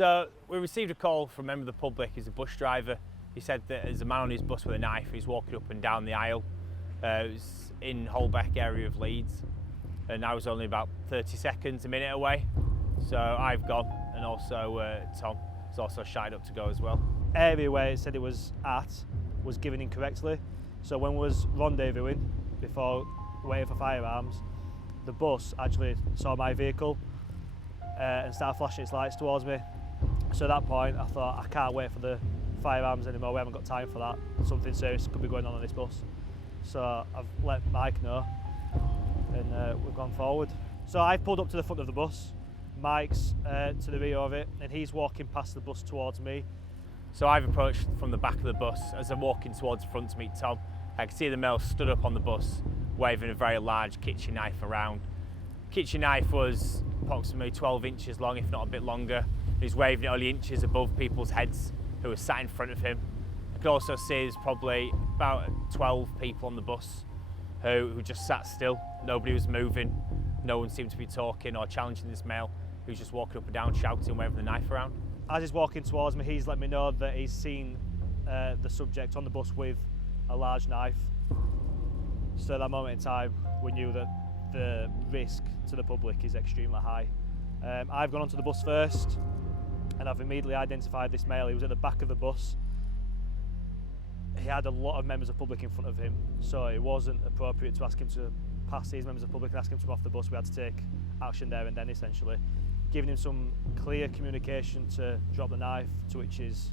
So we received a call from a member of the public. He's a bus driver. He said that there's a man on his bus with a knife. He's walking up and down the aisle. It was in Holbeck area of Leeds, and I was only about 30 seconds, a minute away. So I've gone, and also Tom has also shied up to go as well. Area where it said it was at was given incorrectly. So when we was rendezvousing before waiting for firearms, the bus actually saw my vehicle and started flashing its lights towards me. So at that point I thought, I can't wait for the firearms anymore, we haven't got time for that. Something serious could be going on this bus. So I've let Mike know, and we've gone forward. So I've pulled up to the front of the bus, Mike's to the rear of it, and he's walking past the bus towards me. So I've approached from the back of the bus. As I'm walking towards the front to meet Tom, I can see the male stood up on the bus, waving a very large kitchen knife around. Kitchen knife was approximately 12 inches long, if not a bit longer. He's waving it only inches above people's heads who were sat in front of him. I could also see there's probably about 12 people on the bus who just sat still. Nobody was moving. No one seemed to be talking or challenging this male who's just walking up and down, shouting, waving the knife around. As he's walking towards me, he's let me know that he's seen the subject on the bus with a large knife. So at that moment in time, we knew that the risk to the public is extremely high. I've gone onto the bus first, and I've immediately identified this male. He was at the back of the bus. He had a lot of members of public in front of him, so it wasn't appropriate to ask him to pass these members of public and ask him to come off the bus. We had to take action there and then, essentially. Giving him some clear communication to drop the knife, to which is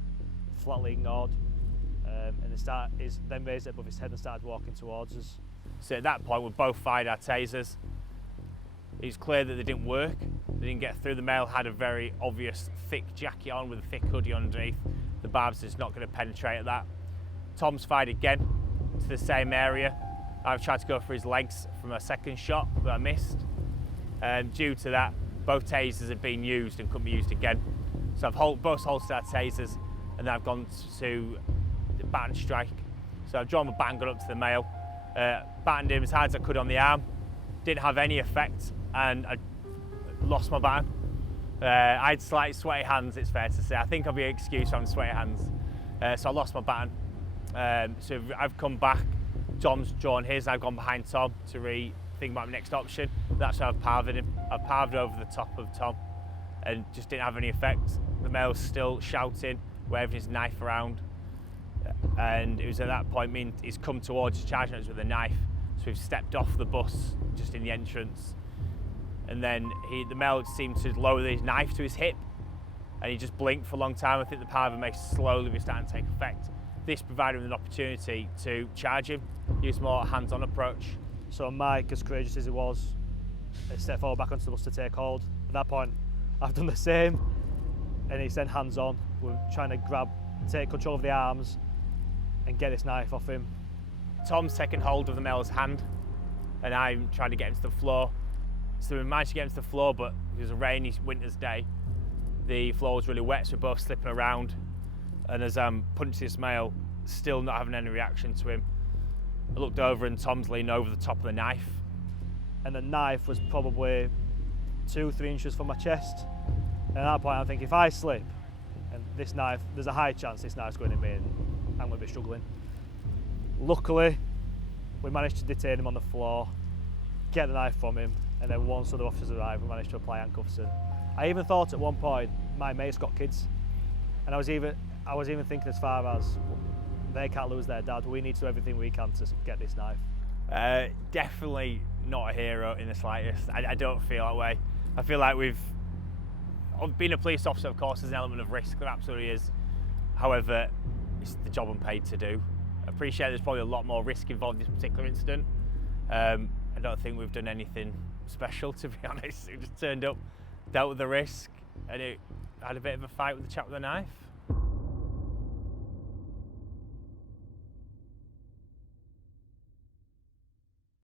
flatly ignored. And he then raised it above his head and started walking towards us. So at that point, we both fired our tasers. It was clear that they didn't work. They didn't get through. The male had a very obvious thick jacket on with a thick hoodie underneath. The barbs is not going to penetrate at that. Tom's fired again to the same area. I've tried to go for his legs from a second shot, but I missed. Due to that, both tasers have been used and couldn't be used again. So I've both holstered our tasers, and then I've gone to the baton strike. So I've drawn my baton gun up to the male, battened him as hard as I could on the arm. Didn't have any effect, and I lost my baton. I had slightly sweaty hands, it's fair to say. I think I'll be excused for having sweaty hands. So I lost my baton. So I've come back, Tom's drawn his, and I've gone behind Tom to think about my next option. That's how I've powered him. I've powered over the top of Tom and just didn't have any effect. The male's still shouting, waving his knife around. And it was at that point, he's come towards us, charging us with a knife. So we've stepped off the bus, just in the entrance. And then the male seemed to lower his knife to his hip, and he just blinked for a long time. I think the power of him may slowly be starting to take effect. This provided him an opportunity to charge him, use more hands-on approach. So Mike, as courageous as he was, stepped forward back onto the bus to take hold. At that point, I've done the same, and he's then hands-on. We're trying to take control of the arms and get this knife off him. Tom's taken hold of the male's hand, and I'm trying to get him to the floor. So we managed to get him to the floor, but it was a rainy winter's day. The floor was really wet, so we're both slipping around. And as I'm punching this male, still not having any reaction to him, I looked over and Tom's leaning over the top of the knife. And the knife was probably 2-3 inches from my chest. And at that point, I think if I slip, and this knife, there's a high chance this knife's going in me and I'm going to be struggling. Luckily, we managed to detain him on the floor, get the knife from him, and then once other officers arrived, we managed to apply handcuffs. And I even thought at one point, my mate's got kids, and I was even thinking as far as, they can't lose their dad, we need to do everything we can to get this knife. Definitely not a hero in the slightest. I don't feel that way. I feel like being a police officer, of course, there's an element of risk, there absolutely is. However, it's the job I'm paid to do. I appreciate there's probably a lot more risk involved in this particular incident. I don't think we've done anything special, to be honest. We just turned up, dealt with the risk, and it had a bit of a fight with the chap with the knife.